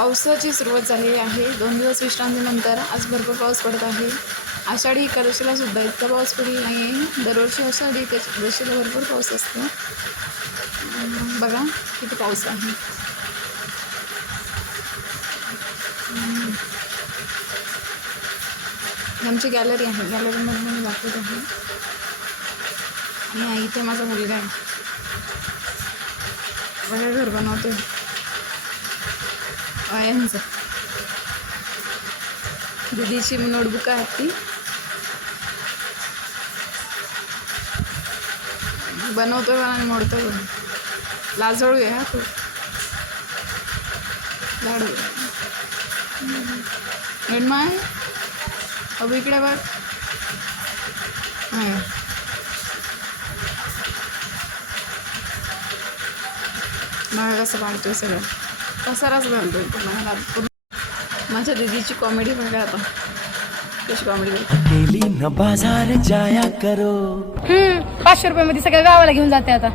पावसाची सुरुवात झालेली आहे. दोन दिवस विश्रांतीनंतर आज भरपूर पाऊस पडत आहे. आषाढी एकादशीला सुद्धा इतका पाऊस पडला नाही आहे दरवर्षी आषाढी एकादशीला भरपूर पाऊस असतो. बघा किती पाऊस आहे. आमची गॅलरी आहे. गॅलरीमध्ये मी दाखवत आहे. आणि इथे माझा मुलगा आहे. बघा घर बनवतो वयांचं दीदीची नोटबुक आहे ती. बनवतो पण आणि मोडतो पण लाजळू आहे हा खूप लाडू निर्माण अबू इकडे बघ. हां मला कसं पाडतोय सगळं. पसाराच घालतोय तो मला पूर्ण माझ्या दीदीची कॉमेडी बघा आता. कशी कॉमेडी अकेली न बाजार जाया करो. पाचशे रुपयामध्ये सगळ्या गावाला घेऊन जाते आता.